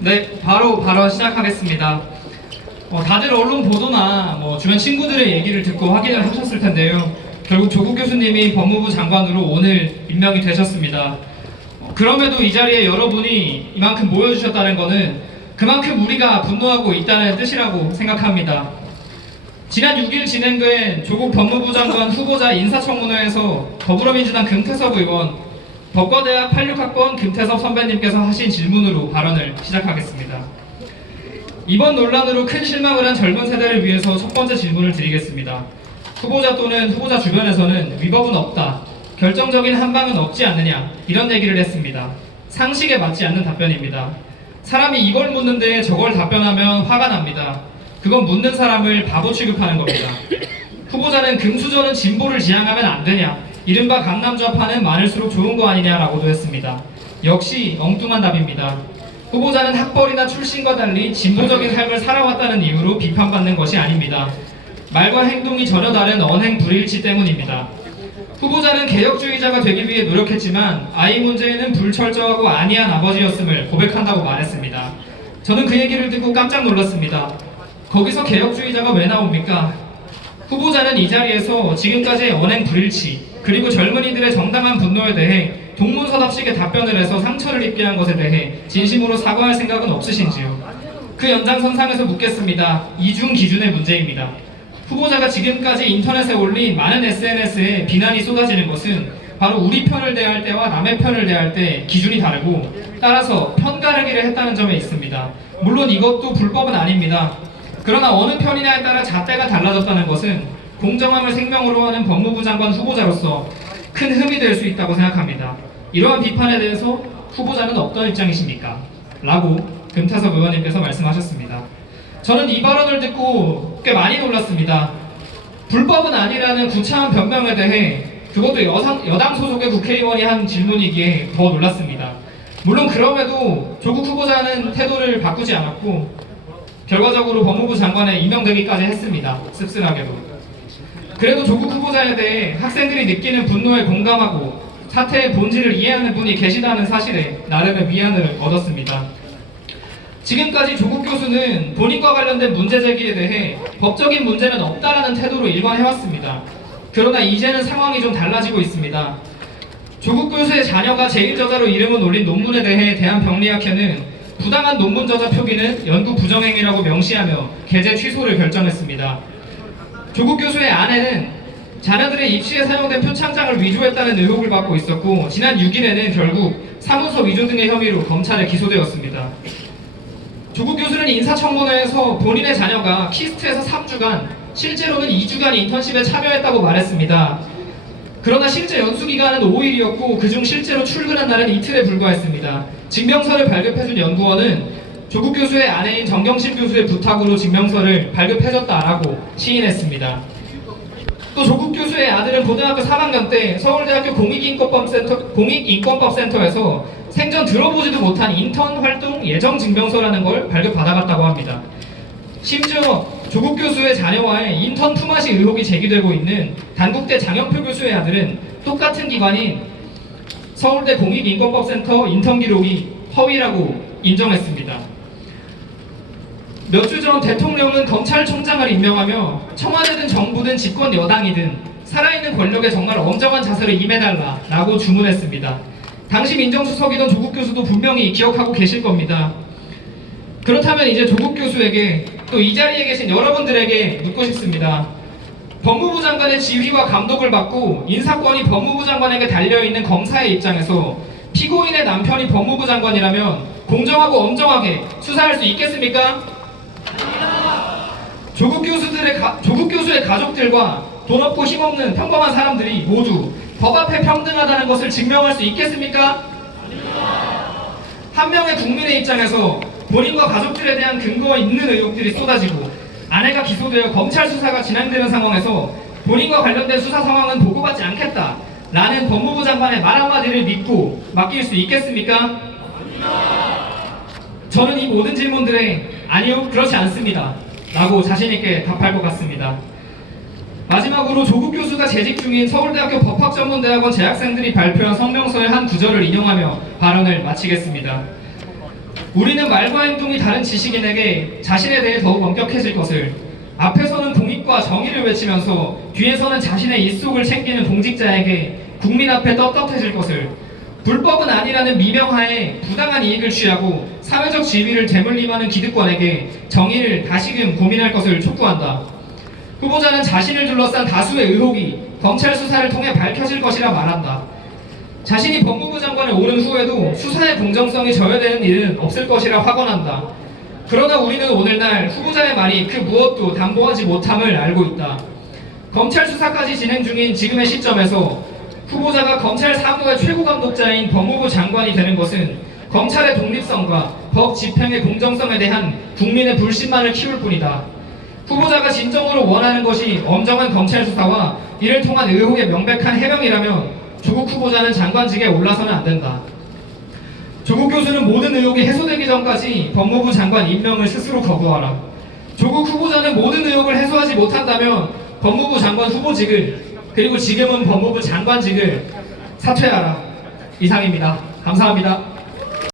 네, 바로 시작하겠습니다. 다들 언론 보도나 주변 친구들의 얘기를 듣고 확인을 하셨을 텐데요. 결국 조국 교수님이 법무부 장관으로 오늘 임명이 되셨습니다. 그럼에도 이 자리에 여러분이 이만큼 모여주셨다는 것은 그만큼 우리가 분노하고 있다는 뜻이라고 생각합니다. 지난 6일 진행된 조국 법무부 장관 후보자 인사청문회에서 더불어민주당 금태섭 의원, 법과대학 86학번 금태섭 선배님께서 하신 질문으로 발언을 시작하겠습니다. 이번 논란으로 큰 실망을 한 젊은 세대를 위해서 첫 번째 질문을 드리겠습니다. 후보자 또는 후보자 주변에서는 위법은 없다, 결정적인 한방은 없지 않느냐, 이런 얘기를 했습니다. 상식에 맞지 않는 답변입니다. 사람이 이걸 묻는데 저걸 답변하면 화가 납니다. 그건 묻는 사람을 바보 취급하는 겁니다. 후보자는 금수저는 진보를 지향하면 안 되냐, 이른바 강남좌파는 많을수록 좋은 거 아니냐라고도 했습니다. 역시 엉뚱한 답입니다. 후보자는 학벌이나 출신과 달리 진보적인 삶을 살아왔다는 이유로 비판받는 것이 아닙니다. 말과 행동이 전혀 다른 언행 불일치 때문입니다. 후보자는 개혁주의자가 되기 위해 노력했지만 아이 문제에는 불철저하고 안이한 아버지였음을 고백한다고 말했습니다. 저는 그 얘기를 듣고 깜짝 놀랐습니다. 거기서 개혁주의자가 왜 나옵니까? 후보자는 이 자리에서 지금까지의 언행 불일치, 그리고 젊은이들의 정당한 분노에 대해 동문서답식의 답변을 해서 상처를 입게 한 것에 대해 진심으로 사과할 생각은 없으신지요? 그 연장선상에서 묻겠습니다. 이중 기준의 문제입니다. 후보자가 지금까지 인터넷에 올린 많은 SNS에 비난이 쏟아지는 것은 바로 우리 편을 대할 때와 남의 편을 대할 때 기준이 다르고, 따라서 편가르기를 했다는 점에 있습니다. 물론 이것도 불법은 아닙니다. 그러나 어느 편이냐에 따라 잣대가 달라졌다는 것은 공정함을 생명으로 하는 법무부 장관 후보자로서 큰 흠이 될 수 있다고 생각합니다. 이러한 비판에 대해서 후보자는 어떤 입장이십니까? 라고 금태섭 의원님께서 말씀하셨습니다. 저는 이 발언을 듣고 꽤 많이 놀랐습니다. 불법은 아니라는 구차한 변명에 대해, 그것도 여당 소속의 국회의원이 한 질문이기에 더 놀랐습니다. 물론 그럼에도 조국 후보자는 태도를 바꾸지 않았고 결과적으로 법무부 장관에 임명되기까지 했습니다. 씁쓸하게도. 그래도 조국 후보자에 대해 학생들이 느끼는 분노에 공감하고 사태의 본질을 이해하는 분이 계시다는 사실에 나름의 위안을 얻었습니다. 지금까지 조국 교수는 본인과 관련된 문제 제기에 대해 법적인 문제는 없다라는 태도로 일관해왔습니다. 그러나 이제는 상황이 좀 달라지고 있습니다. 조국 교수의 자녀가 제1저자로 이름을 올린 논문에 대해 대한병리학회는 부당한 논문 저자 표기는 연구 부정행위라고 명시하며 게재 취소를 결정했습니다. 조국 교수의 아내는 자녀들의 입시에 사용된 표창장을 위조했다는 의혹을 받고 있었고, 지난 6일에는 결국 사문서 위조 등의 혐의로 검찰에 기소되었습니다. 조국 교수는 인사청문회에서 본인의 자녀가 키스트에서 3주간, 실제로는 2주간 인턴십에 참여했다고 말했습니다. 그러나 실제 연수기간은 5일이었고 그중 실제로 출근한 날은 이틀에 불과했습니다. 증명서를 발급해준 연구원은 조국 교수의 아내인 정경심 교수의 부탁으로 증명서를 발급해줬다라고 시인했습니다. 또 조국 교수의 아들은 고등학교 3학년 때 서울대학교 공익인권법센터에서 생전 들어보지도 못한 인턴 활동 예정 증명서라는 걸 발급받아갔다고 합니다. 심지어 조국 교수의 자녀와의 인턴 품앗이 의혹이 제기되고 있는 단국대 장영표 교수의 아들은 똑같은 기관인 서울대 공익인권법센터 인턴 기록이 허위라고 인정했습니다. 몇 주 전 대통령은 검찰총장을 임명하며 청와대든 정부든 집권 여당이든 살아있는 권력에 정말 엄정한 자세를 임해달라라고 주문했습니다. 당시 민정수석이던 조국 교수도 분명히 기억하고 계실 겁니다. 그렇다면 이제 조국 교수에게, 또 이 자리에 계신 여러분들에게 묻고 싶습니다. 법무부 장관의 지휘와 감독을 받고 인사권이 법무부 장관에게 달려있는 검사의 입장에서 피고인의 남편이 법무부 장관이라면 공정하고 엄정하게 수사할 수 있겠습니까? 조국 교수의 가족들과 돈 없고 힘없는 평범한 사람들이 모두 법 앞에 평등하다는 것을 증명할 수 있겠습니까? 한 명의 국민의 입장에서 본인과 가족들에 대한 근거 있는 의혹들이 쏟아지고 아내가 기소되어 검찰 수사가 진행되는 상황에서 본인과 관련된 수사 상황은 보고받지 않겠다라는 법무부 장관의 말 한마디를 믿고 맡길 수 있겠습니까? 저는 이 모든 질문들에 아니요, 그렇지 않습니다 라고 자신있게 답할 것 같습니다. 마지막으로 조국 교수가 재직 중인 서울대학교 법학전문대학원 재학생들이 발표한 성명서의 한 구절을 인용하며 발언을 마치겠습니다. 우리는 말과 행동이 다른 지식인에게 자신에 대해 더욱 엄격해질 것을, 앞에서는 공익과 정의를 외치면서 뒤에서는 자신의 입속을 챙기는 공직자에게 국민 앞에 떳떳해질 것을, 불법은 아니라는 미명하에 부당한 이익을 취하고 사회적 지위를 되물림하는 기득권에게 정의를 다시금 고민할 것을 촉구한다. 후보자는 자신을 둘러싼 다수의 의혹이 검찰 수사를 통해 밝혀질 것이라 말한다. 자신이 법무부 장관에 오른 후에도 수사의 공정성이 저해되는 일은 없을 것이라 확언한다. 그러나 우리는 오늘날 후보자의 말이 그 무엇도 담보하지 못함을 알고 있다. 검찰 수사까지 진행 중인 지금의 시점에서 후보자가 검찰 사무의 최고 감독자인 법무부 장관이 되는 것은 검찰의 독립성과 법 집행의 공정성에 대한 국민의 불신만을 키울 뿐이다. 후보자가 진정으로 원하는 것이 엄정한 검찰 수사와 이를 통한 의혹의 명백한 해명이라면 조국 후보자는 장관직에 올라서는 안 된다. 조국 교수는 모든 의혹이 해소되기 전까지 법무부 장관 임명을 스스로 거부하라. 조국 후보자는 모든 의혹을 해소하지 못한다면 법무부 장관 후보직을, 그리고 지금은 법무부 장관직을 사퇴하라. 이상입니다. 감사합니다.